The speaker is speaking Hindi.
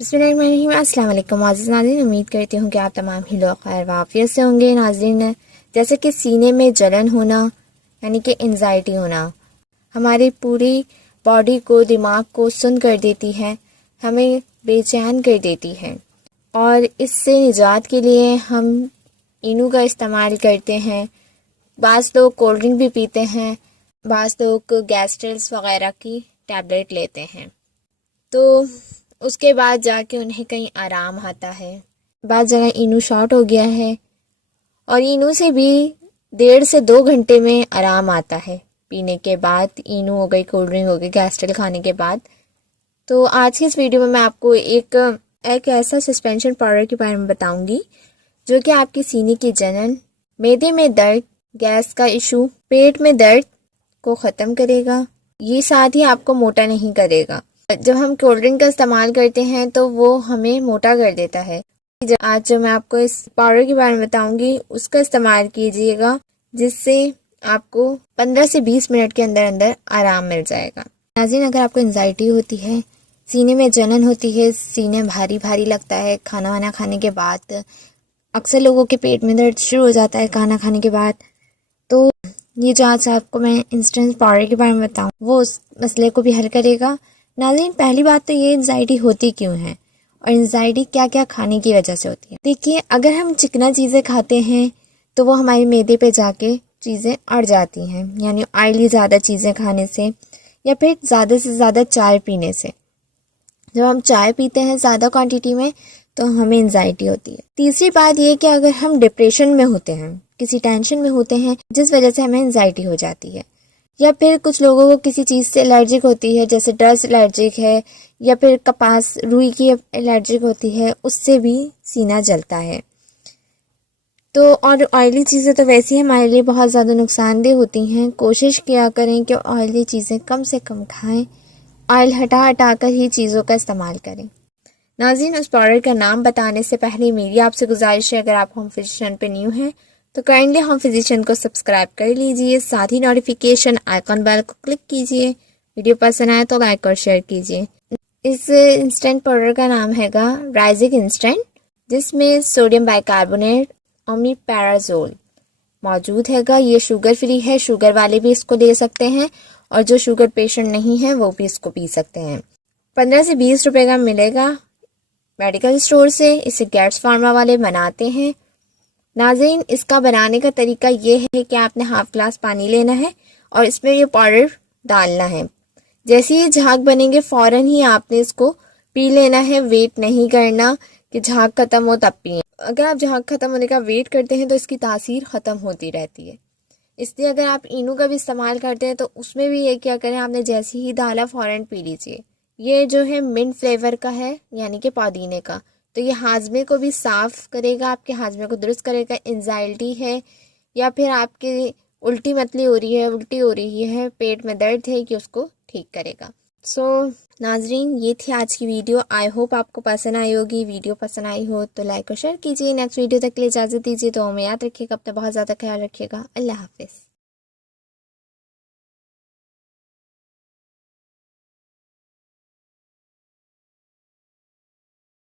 बिस्मिल्लाहिर्रहमानिर्रहीम। अस्सलाम वालेकुम आज़ीज़ नाज़रीन, उम्मीद करती हूँ कि आप तमाम ही लोग खैर वाफ़ियत से होंगे। नाज़रीन, जैसे कि सीने में जलन होना यानी कि एंजाइटी होना हमारी पूरी बॉडी को, दिमाग को सुन्न कर देती है, हमें बेचैन कर देती है। और इससे निजात के लिए हम इनू का इस्तेमाल करते हैं। बाज़ लोग कोल्ड ड्रिंक भी पीते हैं, बाज़ लोग गैस्ट्रिल्स वग़ैरह की टैबलेट लेते हैं, तो उसके बाद जाके उन्हें कहीं आराम आता है। बाद जगह इनू शॉर्ट हो गया है और इनू से भी 1.5 से 2 घंटे में आराम आता है पीने के बाद। इनू हो गई, कोल्ड ड्रिंक हो गई, गैस्ट्रिल खाने के बाद। तो आज की इस वीडियो में मैं आपको एक ऐसा सस्पेंशन पाउडर के बारे में बताऊंगी जो कि आपकी सीने की जलन, मैदे में दर्द, गैस का इशू, पेट में दर्द को ख़त्म करेगा। ये साथ ही आपको मोटा नहीं करेगा। जब हम कोल्ड ड्रिंक का इस्तेमाल करते हैं तो वो हमें मोटा कर देता है। आज जो मैं आपको इस पाउडर के बारे में बताऊंगी उसका इस्तेमाल कीजिएगा, जिससे आपको 15 से 20 मिनट के अंदर अंदर आराम मिल जाएगा। नाज़रीन, अगर आपको एंजाइटी होती है, सीने में जलन होती है, सीने भारी भारी लगता है खाना वाना खाने के बाद, अक्सर लोगों के पेट में दर्द शुरू हो जाता है खाना खाने के बाद, तो ये जो आज आपको मैं इंस्टेंट पाउडर के बारे में बताऊँ वो उस मसले को भी हल करेगा। नाज़रीन, पहली बात तो ये एंजाइटी होती क्यों है और एंजाइटी क्या क्या खाने की वजह से होती है। देखिए, अगर हम चिकना चीज़ें खाते हैं तो वो हमारे मैदे पे जाके चीज़ें अड़ जाती हैं, यानी ऑयली ज़्यादा चीज़ें खाने से या फिर ज़्यादा से ज़्यादा चाय पीने से। जब हम चाय पीते हैं ज़्यादा क्वांटिटी में तो हमें एंजाइटी होती है। तीसरी बात ये कि अगर हम डिप्रेशन में होते हैं, किसी टेंशन में होते हैं, जिस वजह से हमें एंजाइटी हो जाती है। या फिर कुछ लोगों को किसी चीज़ से एलर्जिक होती है, जैसे डस्ट एलर्जिक है या फिर कपास रुई की एलर्जिक होती है, उससे भी सीना जलता है। तो और ऑयली चीज़ें तो वैसे ही हमारे लिए बहुत ज़्यादा नुकसानदेह होती हैं। कोशिश किया करें कि ऑयली चीज़ें कम से कम खाएं, ऑयल हटा हटा कर ही चीज़ों का इस्तेमाल करें। नाज़रीन, उस पाउडर का नाम बताने से पहले मेरी आपसे गुजारिश है, अगर आप होम फिजिशियन पे न्यू हैं तो काइंडली होम फिजिशियन को सब्सक्राइब कर लीजिए, साथ ही नोटिफिकेशन आइकॉन बेल को क्लिक कीजिए। वीडियो पसंद आए तो लाइक और शेयर कीजिए। इस इंस्टेंट पाउडर का नाम हैगा राइजिक इंस्टेंट, जिसमें सोडियम बाइकार्बोनेट ओमेप्राजोल मौजूद हैगा। ये शुगर फ्री है, शुगर वाले भी इसको ले सकते हैं और जो शुगर पेशेंट नहीं है वो भी इसको पी सकते हैं। 15 से 20 रुपए का मिलेगा मेडिकल स्टोर से। इसे गेट्स फार्मा वाले बनाते हैं। नाज़रीन, इसका बनाने का तरीका ये है कि आपने हाफ ग्लास पानी लेना है और इसमें ये पाउडर डालना है। जैसे ही झाग बनेंगे फ़ौरन ही आपने इसको पी लेना है। वेट नहीं करना कि झाग ख़त्म हो तब पिए। अगर आप झाग ख़त्म होने का वेट करते हैं तो इसकी तासीर ख़त्म होती रहती है। इसलिए अगर आप इनू का भी इस्तेमाल करते हैं तो उसमें भी ये क्या करें, आपने जैसे ही डाला फ़ौरन पी लीजिए। ये जो है मिंट फ्लेवर का है, यानी कि पुदीने का, तो ये हाजमे को भी साफ़ करेगा, आपके हाजमे को दुरुस्त करेगा। एंजाइटी है या फिर आपकी उल्टी मतली हो रही है, उल्टी हो रही है, पेट में दर्द है, कि उसको ठीक करेगा। सो नाजरीन, ये थी आज की वीडियो। आई होप आपको पसंद आई होगी। वीडियो पसंद आई हो तो लाइक और शेयर कीजिए। नेक्स्ट वीडियो तक के लिए इजाज़त दीजिए। तो हमें याद रखिएगा, अपना बहुत ज़्यादा ख्याल रखिएगा। अल्लाह हाफिज़।